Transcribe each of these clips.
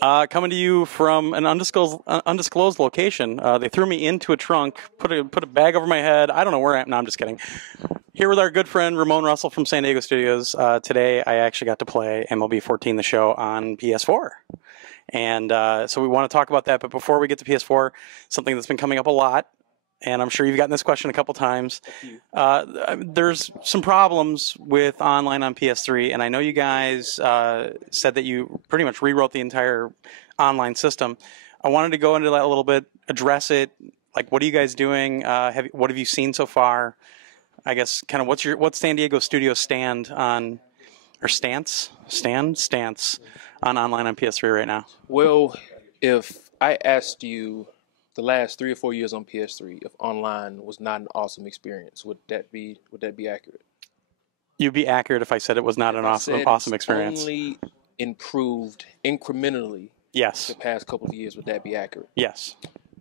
Coming to you from an undisclosed location. They threw me into a trunk, put a bag over my head. I don't know where I am. No, I'm just kidding. Here with our good friend Ramone Russell from San Diego Studios. Today, I actually got to play MLB 14 The Show on PS4. And so we want to talk about that. But before we get to PS4, something that's been coming up a lot, and I'm sure you've gotten this question a couple times. There's some problems with online on PS3, and I know you guys said that you pretty much rewrote the entire online system. I wanted to go into that a little bit, address it. Like, what are you guys doing? What have you seen so far? I guess kind of what's San Diego Studio stance on online on PS3 right now? Well, if I asked you the last 3 or 4 years on PS3, if online was not an awesome experience, would that be accurate? You'd be accurate if I said it was not an awesome experience. Only improved incrementally. Yes. The past couple of years, would that be accurate? Yes.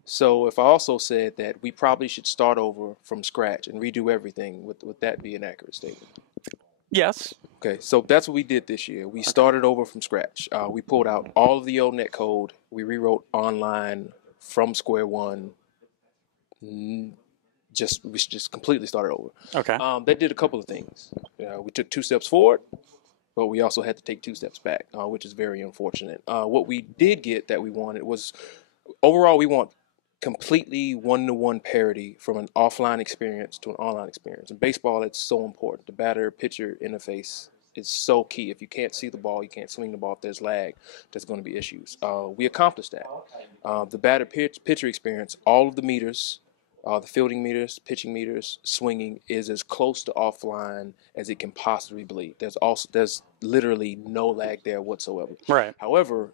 So if I also said that we probably should start over from scratch and redo everything, would that be an accurate statement? Yes. Okay, so that's what we did this year. We started over from scratch. We pulled out all of the old net code. We rewrote online from square one. We just completely started over. Okay. That did a couple of things. We took 2 steps forward, but we also had to take 2 steps back, which is very unfortunate. What we did get that we wanted was, overall, we want completely one-to-one parity from an offline experience to an online experience. In baseball, it's so important. The batter-pitcher interface is so key. If you can't see the ball, you can't swing the ball. If there's lag, there's going to be issues. We accomplished that. The batter-pitcher experience, all of the meters, the fielding meters, pitching meters, swinging, is as close to offline as it can possibly be. There's literally no lag there whatsoever. Right. However,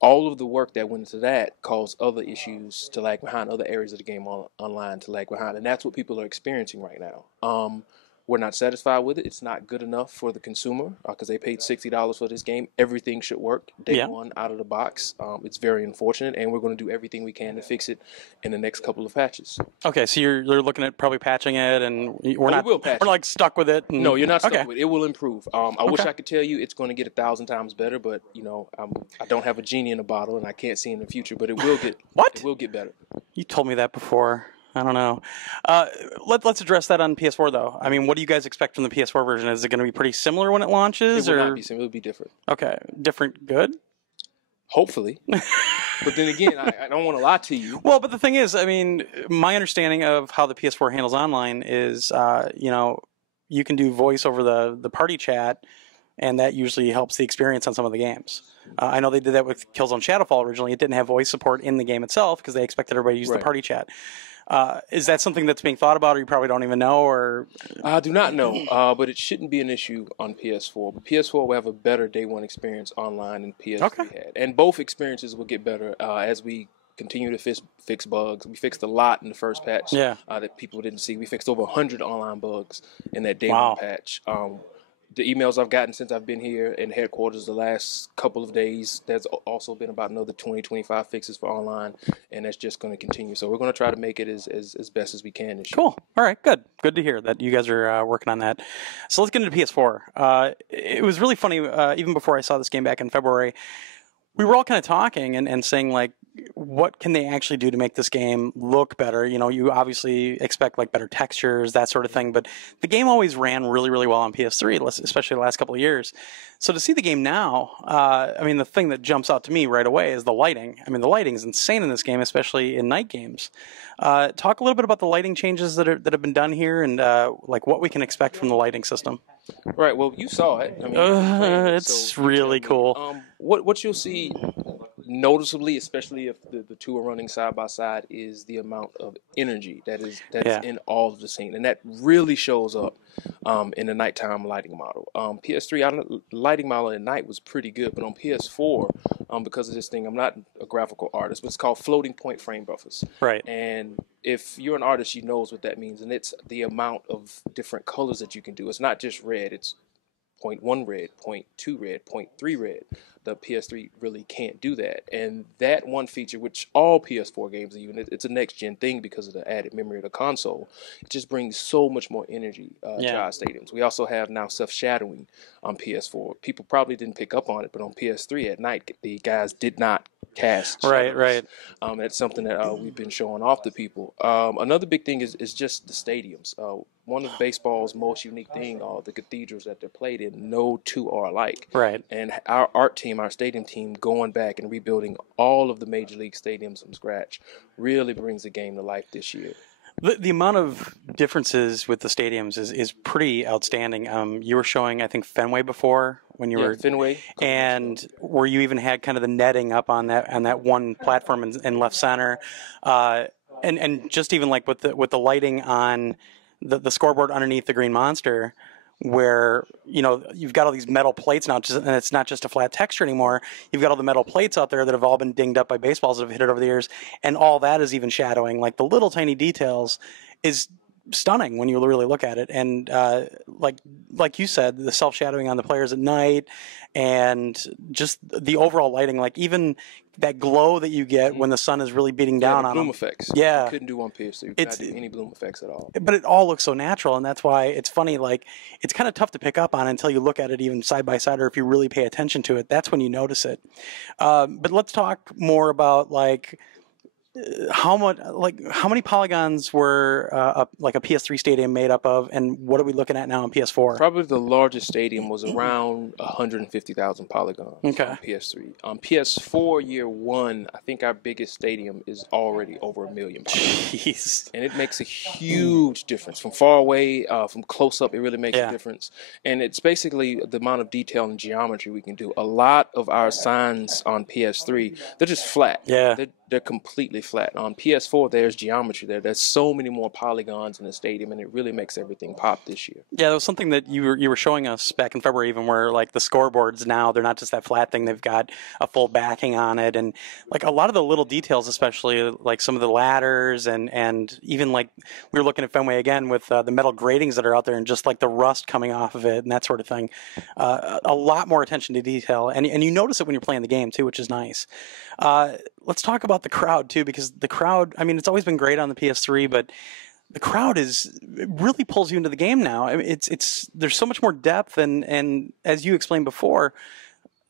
all of the work that went into that caused other issues to lag behind, other areas of the game online to lag behind, and that's what people are experiencing right now. We're not satisfied with it. It's not good enough for the consumer because they paid $60 for this game. Everything should work day one out of the box. It's very unfortunate, and we're going to do everything we can to fix it in the next couple of patches. Okay, so you're looking at probably patching it, and we're like stuck with it. No, you're not stuck with it. It will improve. I wish I could tell you it's going to get 1,000 times better, but I don't have a genie in a bottle, and I can't see in the future. But it will get It will get better. You told me that before. I don't know. Let's address that on PS4, though. I mean, what do you guys expect from the PS4 version? Is it going to be pretty similar when it launches? It will not be similar. It will be different. Okay. Different good? Hopefully. But then again, I don't want to lie to you. Well, but the thing is, I mean, my understanding of how the PS4 handles online is, you can do voice over the party chat, and that usually helps the experience on some of the games. I know they did that with Killzone Shadowfall originally. It didn't have voice support in the game itself because they expected everybody to use the party chat. Is that something that's being thought about, or you probably don't even know? Or I do not know, but it shouldn't be an issue on PS4. But PS4 will have a better day one experience online than PS3 had. And both experiences will get better as we continue to fix bugs. We fixed a lot in the first patch that people didn't see. We fixed over 100 online bugs in that day one patch. The emails I've gotten since I've been here in headquarters the last couple of days, there's also been about another 20, 25 fixes for online, and that's just going to continue. So we're going to try to make it as best as we can this year. Cool. All right, good. Good to hear that you guys are working on that. So let's get into PS4. It was really funny, even before I saw this game back in February, we were all kind of talking and saying, like, what can they actually do to make this game look better? You know, you obviously expect like better textures, that sort of thing, but the game always ran really, really well on PS3, especially the last couple of years. So to see the game now, I mean, the thing that jumps out to me right away is the lighting. I mean, the lighting is insane in this game, especially in night games. Talk a little bit about the lighting changes that have been done here and like what we can expect from the lighting system. Right. Well, you saw it. I mean, it's really cool. What you'll see noticeably, especially if the two are running side by side, is the amount of energy that's in all of the scene, and that really shows up in the nighttime lighting model. PS3 lighting model at night was pretty good, but on PS4, because of this thing, I'm not a graphical artist, but it's called floating point frame buffers. Right. And if you're an artist, you knows what that means, and it's the amount of different colors that you can do. It's not just red; it's 0.1 red, 0.2 red, 0.3 red. the PS3 really can't do that. And that one feature, which all PS4 games, even it's a next gen thing because of the added memory of the console, it just brings so much more energy to our stadiums. We also have now self-shadowing on PS4. People probably didn't pick up on it, but on PS3 at night, the guys did not cast shadows. Right. That's something that we've been showing off to people. Another big thing is just the stadiums. One of baseball's most unique thing are the cathedrals that they're played in. No two are alike. Right. And our art team, our stadium team, going back and rebuilding all of the major league stadiums from scratch really brings the game to life this year. The amount of differences with the stadiums is pretty outstanding. You were showing, I think, Fenway before when you were Fenway, and where you even had kind of the netting up on that one platform in left center, and just even like with the lighting on the scoreboard underneath the Green Monster, where you've got all these metal plates now, and it's not just a flat texture anymore. You've got all the metal plates out there that have all been dinged up by baseballs that have hit it over the years, and all that is even shadowing. Like the little tiny details is stunning when you really look at it. And like you said, the self-shadowing on the players at night, and just the overall lighting, like even that glow that you get when the sun is really beating down on bloom them. effects. Yeah, you couldn't do on PS3. You couldn't do any bloom effects at all. But it all looks so natural, and that's why it's funny. Like it's kind of tough to pick up on until you look at it even side by side, or if you really pay attention to it. That's when you notice it. But let's talk more about like how many polygons were like a PS3 stadium made up of, and what are we looking at now on PS4? Probably the largest stadium was around 150,000 polygons on PS3. On PS4 year one, I think our biggest stadium is already over 1 million polygons. Jeez. And it makes a huge difference. From far away, from close up, it really makes a difference. And it's basically the amount of detail and geometry we can do. A lot of our signs on PS3, they're just flat. Yeah. They're completely flat. On PS4, there's geometry there. There's so many more polygons in the stadium, and it really makes everything pop this year. Yeah, that was something that you were showing us back in February, even where like the scoreboards now, they're not just that flat thing. They've got a full backing on it, and like a lot of the little details, especially like some of the ladders, and even like we were looking at Fenway again with the metal gratings that are out there, and just like the rust coming off of it and that sort of thing. A lot more attention to detail, and you notice it when you're playing the game too, which is nice. Let's talk about the crowd too, because the crowd, I mean, it's always been great on the PS3, but the crowd it really pulls you into the game now. I mean, there's so much more depth, and as you explained before,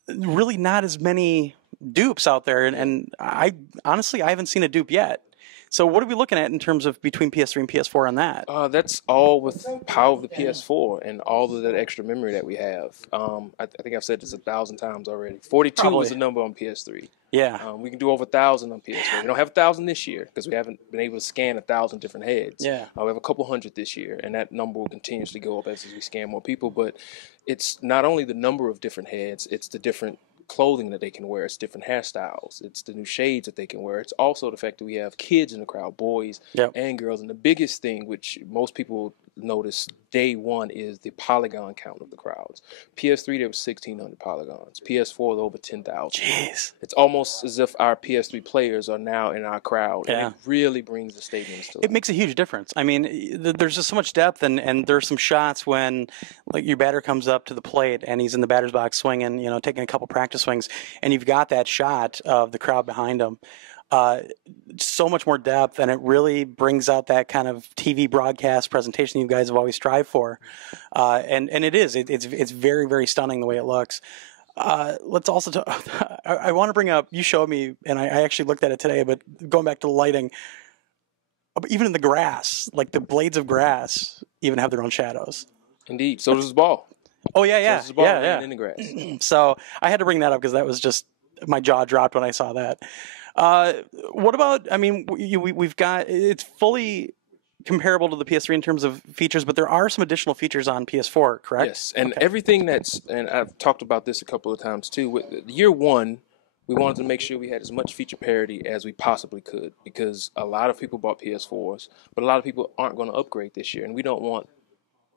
really not as many dupes out there, and I honestly haven't seen a dupe yet. So what are we looking at in terms of between PS3 and PS4 on that? That's all with the power of the PS4 and all of that extra memory that we have. I think I've said this 1,000 times already. 42 is the number on PS3. Yeah. We can do over 1,000 on PS4. We don't have 1,000 this year because we haven't been able to scan 1,000 different heads. Yeah. We have a couple hundred this year, and that number will continuously go up as we scan more people. But it's not only the number of different heads, it's the different clothing that they can wear. It's different hairstyles. It's the new shades that they can wear. It's also the fact that we have kids in the crowd, boys and girls. And the biggest thing, which most people notice day one, is the polygon count of the crowds. PS3, there was 1,600 polygons. PS4, over 10,000. Jeez. It's almost as if our PS3 players are now in our crowd. Yeah. And it really brings the stadiums to life. It makes a huge difference. I mean, there's just so much depth, and there's some shots when like your batter comes up to the plate and he's in the batter's box swinging, taking a couple practice swings, and you've got that shot of the crowd behind him. So much more depth, and it really brings out that kind of TV broadcast presentation you guys have always strived for. And it is. It's very, very stunning the way it looks. Let's also talk, I want to bring up, you showed me, and I actually looked at it today, but going back to the lighting, even in the grass, like the blades of grass even have their own shadows. Indeed. So does the ball. Oh, yeah. So does the ball in the grass. So I had to bring that up because that was just, my jaw dropped when I saw that. What about, I mean, we've got, it's fully comparable to the PS3 in terms of features, but there are some additional features on PS4, correct? Yes, and everything and I've talked about this a couple of times too, with year one, we wanted to make sure we had as much feature parity as we possibly could, because a lot of people bought PS4s, but a lot of people aren't going to upgrade this year, and we don't want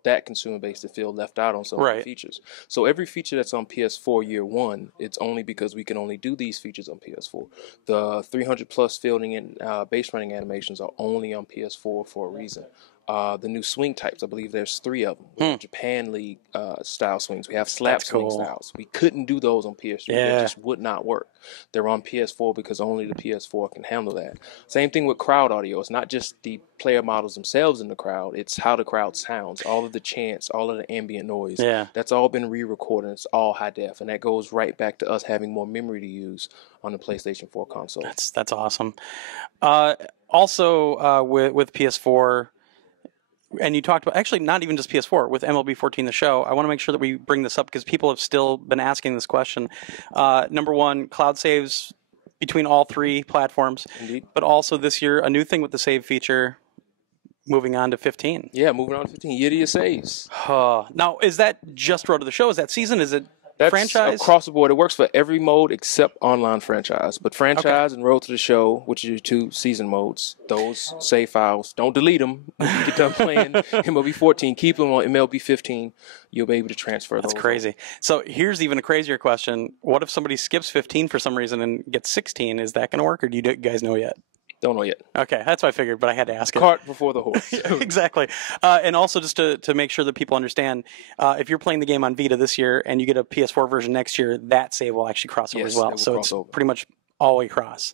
that consumer base to feel left out on some of the features. So every feature that's on PS4 year one, it's only because we can only do these features on PS4. The 300 plus fielding and base running animations are only on PS4 for a reason. the new swing types. I believe there's 3 of them. We have Japan League style swings. We have slap swing styles. We couldn't do those on PS3. They just would not work. They're on PS4 because only the PS4 can handle that. Same thing with crowd audio. It's not just the player models themselves in the crowd. It's how the crowd sounds, all of the chants, all of the ambient noise. Yeah. That's all been re-recorded. It's all high def, and that goes right back to us having more memory to use on the PlayStation 4 console. That's awesome. Also, with PS4, and you talked about, actually not even just PS4, with MLB 14 the show, I want to make sure that we bring this up because people have still been asking this question. Number one, cloud saves between all 3 platforms. Indeed. But also this year, a new thing with the save feature, moving on to 15. Yeah, moving on to 15. Year to your saves. Now, is that just Road to the Show? Is that season? Is it That's franchise? Across the board. It works for every mode except online franchise. But franchise and Road to the Show, which are your 2 season modes, those save files, don't delete them. When you get done playing MLB 14, keep them on MLB 15. You'll be able to transfer those. That's crazy. So here's even a crazier question. What if somebody skips 15 for some reason and gets 16? Is that going to work, or do you guys know yet? Don't know yet. Okay, that's what I figured, but I had to ask it. Cart before the horse. Exactly. And also, just to make sure that people understand, if you're playing the game on Vita this year and you get a PS4 version next year, that save will actually cross over as well. So it's pretty much all the way across.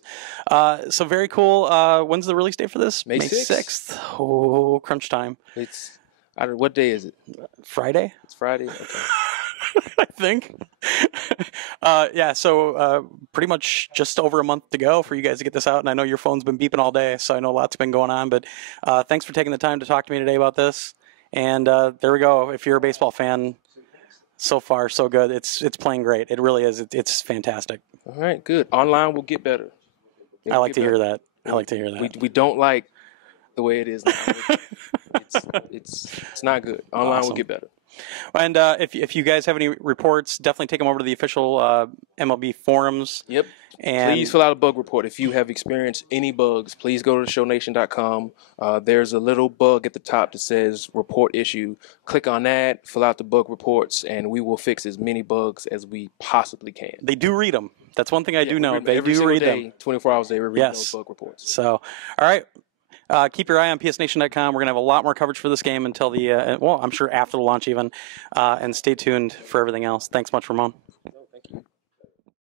So very cool. When's the release date for this? May 6th. Oh, crunch time. It's, I don't know, what day is it? Friday? It's Friday? Okay. I think. Yeah, so pretty much just over a month to go for you guys to get this out. And I know your phone's been beeping all day, so I know lots been going on. But thanks for taking the time to talk to me today about this. And there we go. If you're a baseball fan, so far, so good. It's playing great. It really is. It's fantastic. All right, good. Online will get better. I like to hear that. I like to hear that. We don't like the way it is now. It's not good. Online will get better. And if you guys have any reports, definitely take them over to the official MLB forums. Yep. And please fill out a bug report. If you have experienced any bugs, please go to shownation.com. There's a little bug at the top that says report issue. Click on that, fill out the bug reports, and we will fix as many bugs as we possibly can. They do read them. That's one thing I do know. They do read them. 24 hours a day, we're reading those bug reports. So, all right. Keep your eye on psnation.com. We're going to have a lot more coverage for this game until the, well, I'm sure after the launch even. And stay tuned for everything else. Thanks much, Ramone.